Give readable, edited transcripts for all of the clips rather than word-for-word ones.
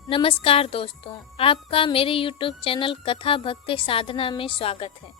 नमस्कार दोस्तों, आपका मेरे YouTube चैनल कथा भक्ति साधना में स्वागत है।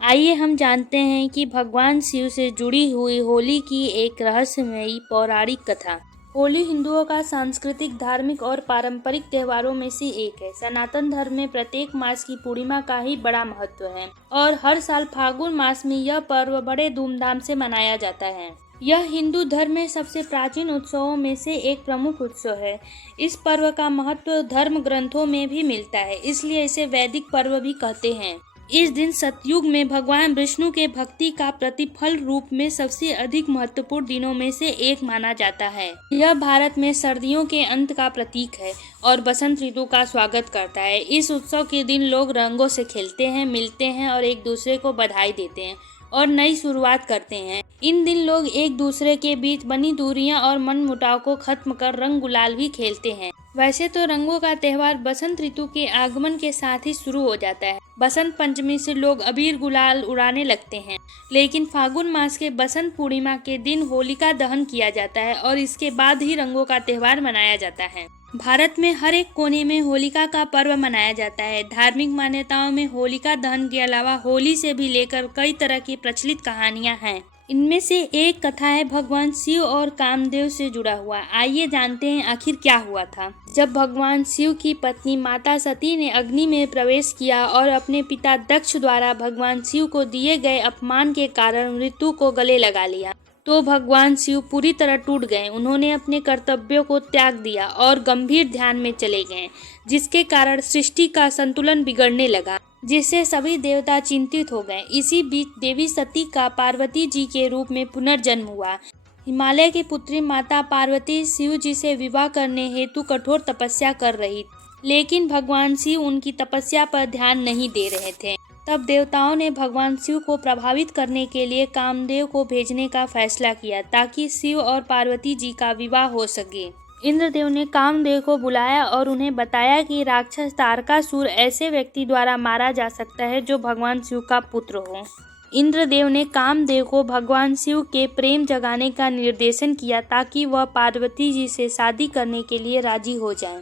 आइए हम जानते हैं कि भगवान शिव से जुड़ी हुई होली की एक रहस्यमयी पौराणिक कथा। होली हिंदुओं का सांस्कृतिक, धार्मिक और पारंपरिक त्योहारों में से एक है। सनातन धर्म में प्रत्येक मास की पूर्णिमा का ही बड़ा महत्व है और हर साल फाल्गुन मास में यह पर्व बड़े धूमधाम से मनाया जाता है। यह हिंदू धर्म में सबसे प्राचीन उत्सवों में से एक प्रमुख उत्सव है। इस पर्व का महत्व धर्म ग्रंथों में भी मिलता है, इसलिए इसे वैदिक पर्व भी कहते हैं। इस दिन सतयुग में भगवान विष्णु के भक्ति का प्रतिफल रूप में सबसे अधिक महत्वपूर्ण दिनों में से एक माना जाता है। यह भारत में सर्दियों के अंत का प्रतीक है और बसंत ऋतु का स्वागत करता है। इस उत्सव के दिन लोग रंगों से खेलते हैं, मिलते हैं और एक दूसरे को बधाई देते हैं और नई शुरुआत करते हैं। इन दिन लोग एक दूसरे के बीच बनी दूरियां और मनमुटाव को खत्म कर रंग गुलाल भी खेलते हैं। वैसे तो रंगों का त्योहार बसंत ऋतु के आगमन के साथ ही शुरू हो जाता है। बसंत पंचमी से लोग अबीर गुलाल उड़ाने लगते हैं, लेकिन फाल्गुन मास के बसंत पूर्णिमा के दिन होलिका दहन किया जाता है और इसके बाद ही रंगों का त्योहार मनाया जाता है। भारत में हर एक कोने में होलिका का पर्व मनाया जाता है। धार्मिक मान्यताओं में होलिका दहन के अलावा होली से भी लेकर कई तरह की प्रचलित कहानियां हैं। इनमें से एक कथा है भगवान शिव और कामदेव से जुड़ा हुआ। आइए जानते हैं आखिर क्या हुआ था। जब भगवान शिव की पत्नी माता सती ने अग्नि में प्रवेश किया और अपने पिता दक्ष द्वारा भगवान शिव को दिए गए अपमान के कारण मृत्यु को गले लगा लिया, तो भगवान शिव पूरी तरह टूट गए। उन्होंने अपने कर्तव्यों को त्याग दिया और गंभीर ध्यान में चले गए, जिसके कारण सृष्टि का संतुलन बिगड़ने लगा, जिससे सभी देवता चिंतित हो गए। इसी बीच देवी सती का पार्वती जी के रूप में पुनर्जन्म हुआ। हिमालय की पुत्री माता पार्वती शिव जी से विवाह करने हेतु कठोर तपस्या कर रही, लेकिन भगवान शिव उनकी तपस्या पर ध्यान नहीं दे रहे थे। तब देवताओं ने भगवान शिव को प्रभावित करने के लिए कामदेव को भेजने का फैसला किया, ताकि शिव और पार्वती जी का विवाह हो सके। इंद्रदेव ने कामदेव को बुलाया और उन्हें बताया कि राक्षस तारकासुर ऐसे व्यक्ति द्वारा मारा जा सकता है जो भगवान शिव का पुत्र हो। इंद्रदेव ने कामदेव को भगवान शिव के प्रेम जगाने का निर्देशन किया, ताकि वह पार्वती जी से शादी करने के लिए राजी हो जाएं।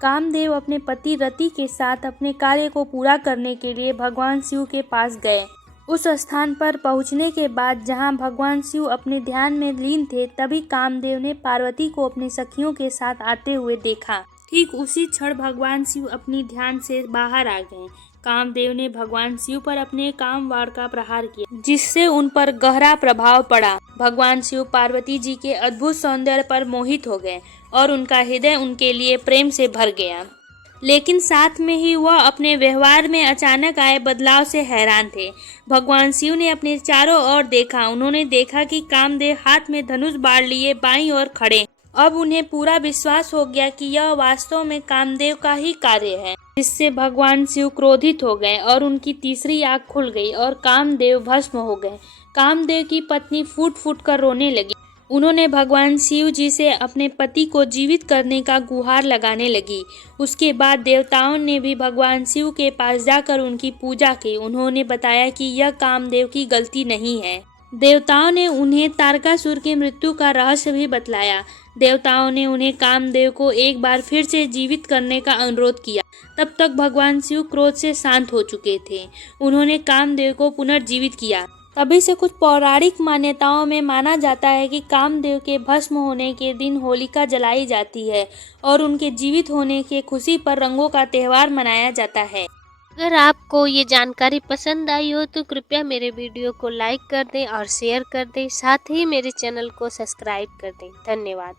कामदेव अपने पति रति के साथ अपने कार्य को पूरा करने के लिए भगवान शिव के पास गए। उस स्थान पर पहुंचने के बाद जहां भगवान शिव अपने ध्यान में लीन थे, तभी कामदेव ने पार्वती को अपनी सखियों के साथ आते हुए देखा। ठीक उसी क्षण भगवान शिव अपनी ध्यान से बाहर आ गए। कामदेव ने भगवान शिव पर अपने काम वार का प्रहार किया, जिससे उन पर गहरा प्रभाव पड़ा। भगवान शिव पार्वती जी के अद्भुत सौंदर्य पर मोहित हो गए और उनका हृदय उनके लिए प्रेम से भर गया। लेकिन साथ में ही वह अपने व्यवहार में अचानक आए बदलाव से हैरान थे। भगवान शिव ने अपने चारों ओर देखा। उन्होंने देखा कि कामदेव हाथ में धनुष बाण लिए बाईं ओर खड़े। अब उन्हें पूरा विश्वास हो गया कि यह वास्तव में कामदेव का ही कार्य है, जिससे भगवान शिव क्रोधित हो गए और उनकी तीसरी आंख खुल गई और कामदेव भस्म हो गए। कामदेव की पत्नी फूट फूट कर रोने लगी। उन्होंने भगवान शिव जी से अपने पति को जीवित करने का गुहार लगाने लगी। उसके बाद देवताओं ने भी भगवान शिव के पास जाकर उनकी पूजा की। उन्होंने बताया कि यह कामदेव की गलती नहीं है। देवताओं ने उन्हें तारकासुर की मृत्यु का रहस्य भी बतलाया। देवताओं ने उन्हें कामदेव को एक बार फिर से जीवित करने का अनुरोध किया। तब तक भगवान शिव क्रोध से शांत हो चुके थे। उन्होंने कामदेव को पुनर्जीवित किया। तभी से कुछ पौराणिक मान्यताओं में माना जाता है कि कामदेव के भस्म होने के दिन होलिका जलाई जाती है और उनके जीवित होने की खुशी पर रंगों का त्योहार मनाया जाता है। अगर आपको ये जानकारी पसंद आई हो तो कृपया मेरे वीडियो को लाइक कर दें और शेयर कर दें, साथ ही मेरे चैनल को सब्सक्राइब कर दें। धन्यवाद।